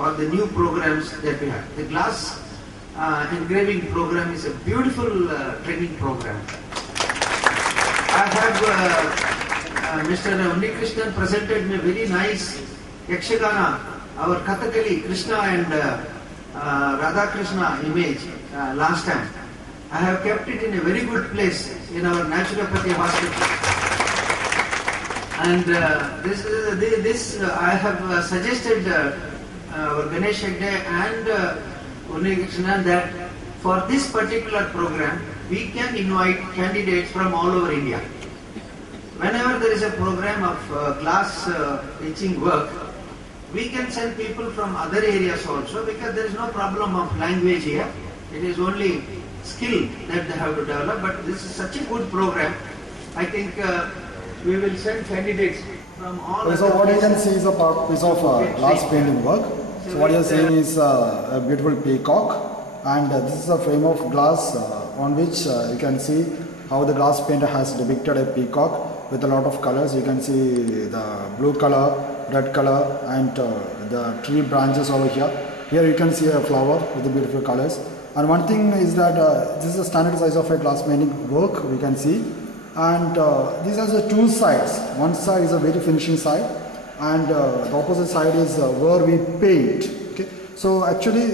or the new programs that we have. The glass engraving program is a beautiful training program. I have Mr. Unnikrishnan presented me a very nice Yakshagana, our Kathakali Krishna and Radha Krishna image last time. I have kept it in a very good place in our naturopathy hospital. And this I have suggested our Ganesh Hegde and Unnikrishnan that for this particular program we can invite candidates from all over India. Whenever there is a program of glass etching work, we can send people from other areas also, because there is no problem of language here. It is only skill that they have to develop. But this is such a good program. I think we will send candidates from all. So what you can see is a piece of glass painting work. So what you are seeing is a beautiful peacock, and this is a frame of glass on which you can see how the glass painter has depicted a peacock with a lot of colors. You can see the blue color, red color, and the tree branches over here. Here you can see a flower with the beautiful colors. And one thing is that this is a standard size of a glass painting work we can see. And this has two sides. One side is a very finishing side, and the opposite side is where we paint. Okay. So actually,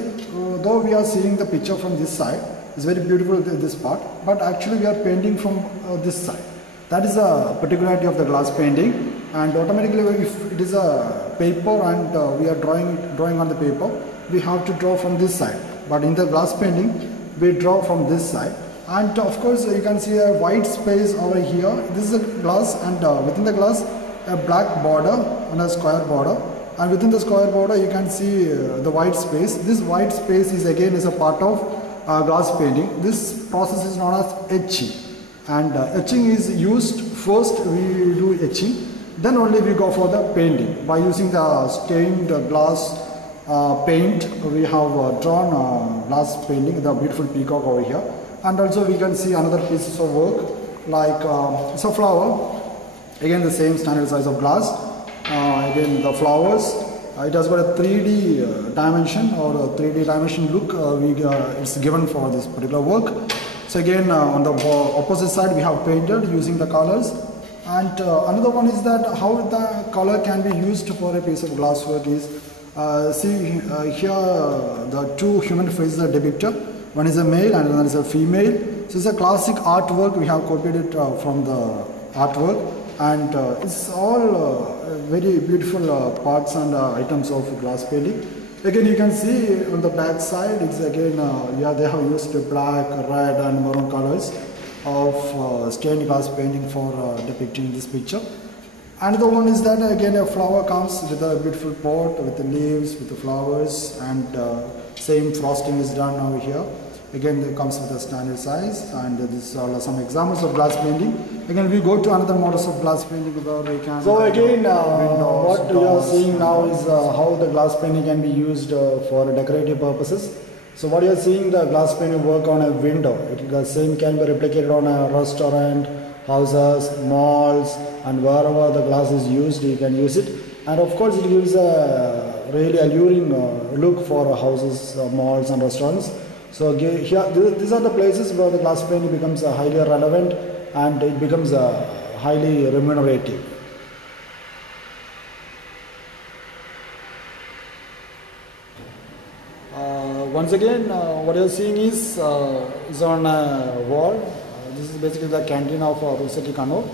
though we are seeing the picture from this side, it's very beautiful this part, but actually we are painting from this side. That is a particularity of the glass painting, and automatically if it is a paper and we are drawing on the paper, we have to draw from this side. But in the glass painting, we draw from this side. And of course you can see a white space over here. This is a glass, and within the glass a black border and a square border, and within the square border you can see the white space. This white space is again a part of glass painting. This process is known as etching, and etching is used first. We do etching, then only we go for the painting. By using the stained glass paint, we have drawn glass painting, the beautiful peacock over here. And also we can see another pieces of work like it's a flower, again the same standard size of glass. Again the flowers, it has got a 3D dimension or a 3D dimension look. It's given for this particular work. So again on the opposite side we have painted using the colors. And another one is that how the color can be used for a piece of glass work is, see here the two human faces are depicted. One is a male and another is a female. So it's a classic artwork. We have copied it from the artwork, and it's all very beautiful parts and items of glass painting. Again, you can see on the back side, it's again yeah, they have used black, red, and maroon colors of stained glass painting for depicting this picture. Another one is that again a flower comes with a beautiful pot with the leaves, with the flowers, and same frosting is done over here. Again, it comes with a standard size, and these are some examples of glass painting. Again, we go to another models of glass painting where we can. So again, what you are seeing now is how the glass painting can be used for decorative purposes. So what you are seeing, the glass painting work on a window. The same can be replicated on a restaurant, houses, malls, and wherever the glass is used, you can use it. And of course, it gives a really alluring look for houses, malls, and restaurants. So here, these are the places where the glass painting becomes highly relevant, and it becomes highly remunerative. Once again, what you are seeing is on a wall. This is basically the canteen of Rudseti Kannur,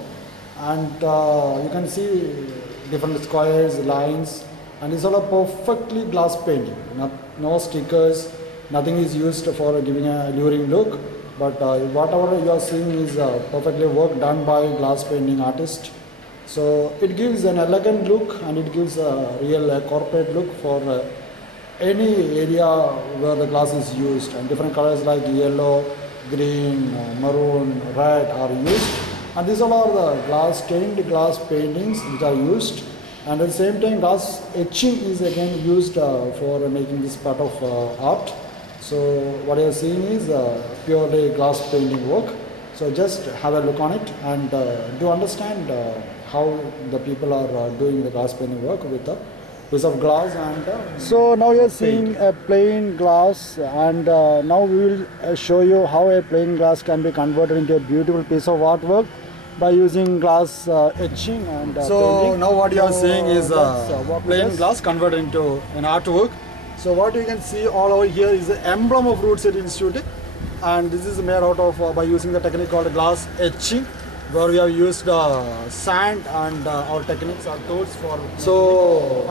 and you can see different squares, lines, and it's all a perfectly glass painting. No stickers, nothing is used for giving a alluring look, but whatever you are seeing is perfectly work done by glass painting artist. So it gives an elegant look, and it gives a real corporate look for any area where the glass is used, and different colors like yellow, green, maroon, red are used, and these all are the stained glass paintings which are used. And at the same time, glass etching is again used for making this part of art. So what you are seeing is purely glass painting work. So just have a look on it, and do understand how the people are doing the glass painting work with the piece of glass. And so now you are seeing a plain glass, and now we will show you how a plain glass can be converted into a beautiful piece of artwork by using glass etching and painting. Now what you are seeing is plain glass converted into an artwork. So what you can see all over here is the emblem of Rudseti Institute, and this is made out of by using the technique called glass etching, where we have used sand and our techniques are tools for. So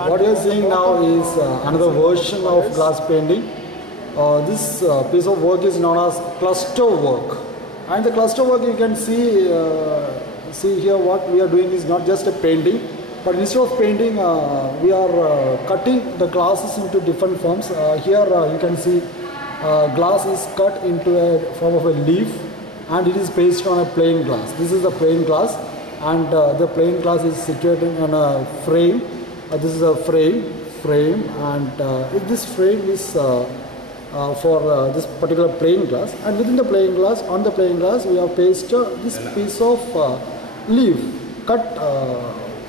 what you are seeing now is another version of glass painting. This piece of work is known as cluster work, and the cluster work you can see here what we are doing is not just a painting, but instead of painting we are cutting the glasses into different forms. Here you can see glass is cut into a form of a leaf, and it is pasted on a plain glass. This is a plain glass, and the plain glass is situated on a frame. This is a frame, and this frame is for this particular plain glass, and within the plain glass, on the plain glass, we have pasted this piece of leaf cut.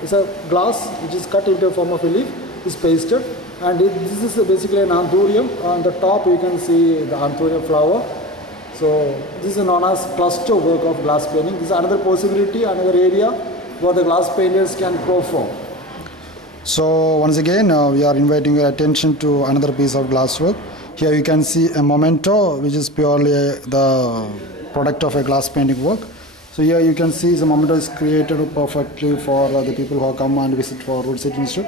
It's a glass which is cut into a form of a leaf, is pasted, and this is basically an anthurium. On the top you can see the anthurium flower. So this is known as cluster work of glass painting. This is another possibility, another area where the glass painters can perform. So once again we are inviting your attention to another piece of glass work. Here you can see a memento, which is purely the product of a glass painting work. So here you can see the memento is created perfectly for the people who come and visit for Rudseti Institute.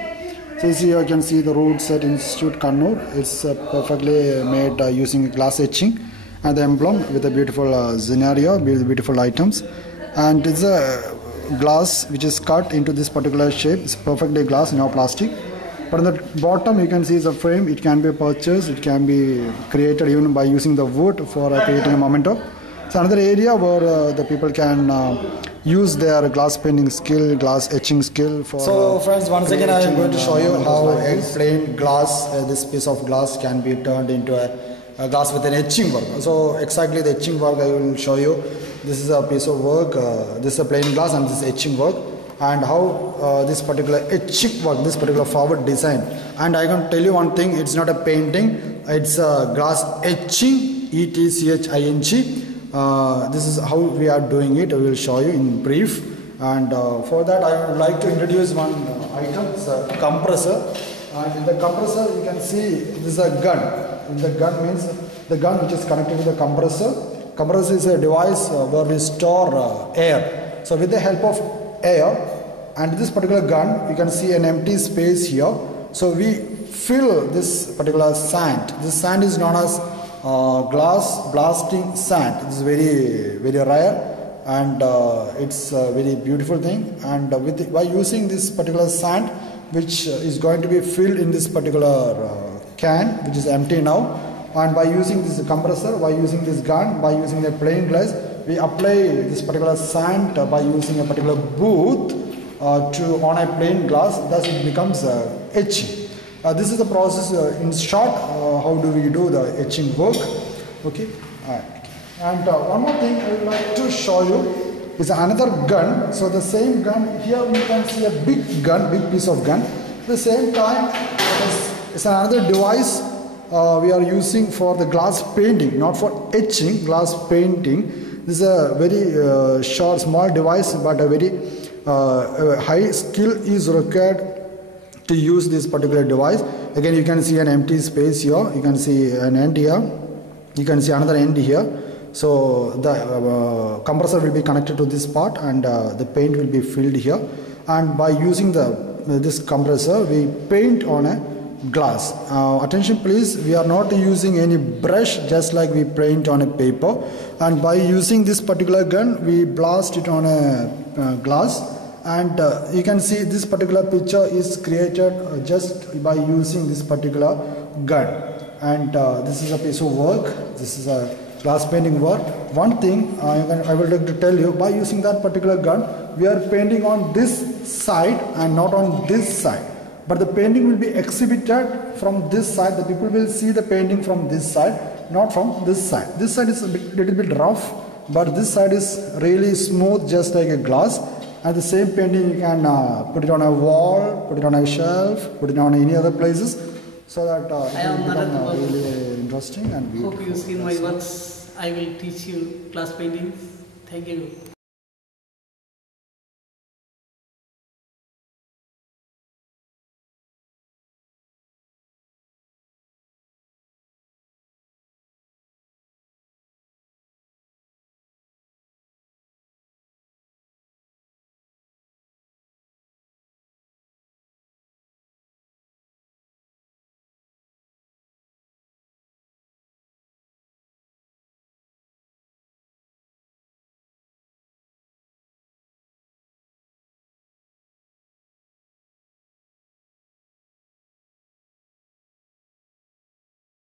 So here you can see the Rudseti Institute Kannur. It's perfectly made using glass etching, and the emblem with a beautiful scenario, with beautiful items. And it's a glass which is cut into this particular shape. It's perfectly glass, no plastic. But on the bottom you can see is a frame. It can be purchased, it can be created even by using the wood for creating a memento. It's another area where the people can use their glass painting skill, glass etching skill. So friends, once again I am going to show you how a plain glass, this piece of glass can be turned into a glass with an etching work. So exactly the etching work I will show you. This is a piece of work, this is a plain glass and this is etching work, and how this particular etching work, this particular forward design. And I can tell you one thing, it's not a painting, it's a glass etching, E-T-C-H-I-N-G. This is how we are doing it. I will show you in brief, and for that I would like to introduce one item. It's a compressor, and in the compressor you can see this is a gun. And the gun means the gun which is connected to the compressor. Compressor is a device where we store air. So with the help of air and this particular gun, you can see an empty space here. So we fill this particular sand. This sand is known as glass blasting sand. This is very rare, and it's a very beautiful thing. And by using this particular sand, which is going to be filled in this particular can, which is empty now, and by using this compressor, by using this gun, by using a plain glass, we apply this particular sand by using a particular booth on a plain glass. Thus it becomes etching. This is the process in short. How do we do the etching work? Okay. And one more thing I would like to show you is another gun. So the same gun, here we can see a big gun, big piece of gun. At the same time, it's another device we are using for the glass painting, not for etching, glass painting. This is a very short, small device, but a very high skill is required to use this particular device. Again, you can see an empty space here. You can see an end here. You can see another end here. So the compressor will be connected to this part, and the paint will be filled here. And by using this compressor, we paint on a glass. Attention please, we are not using any brush, just like we paint on a paper. And by using this particular gun, we blast it on a glass. And you can see this particular picture is created just by using this particular gun. And this is a piece of work. This is a glass painting work. One thing I will like to tell you, by using that particular gun, we are painting on this side and not on this side. But the painting will be exhibited from this side. The people will see the painting from this side, not from this side. This side is a little bit rough, but this side is really smooth, just like a glass. And the same painting you can put it on a wall, put it on a shelf, put it on any other places, so that it will become really interesting and beautiful. Hope you see my works. I will teach you glass paintings. Thank you.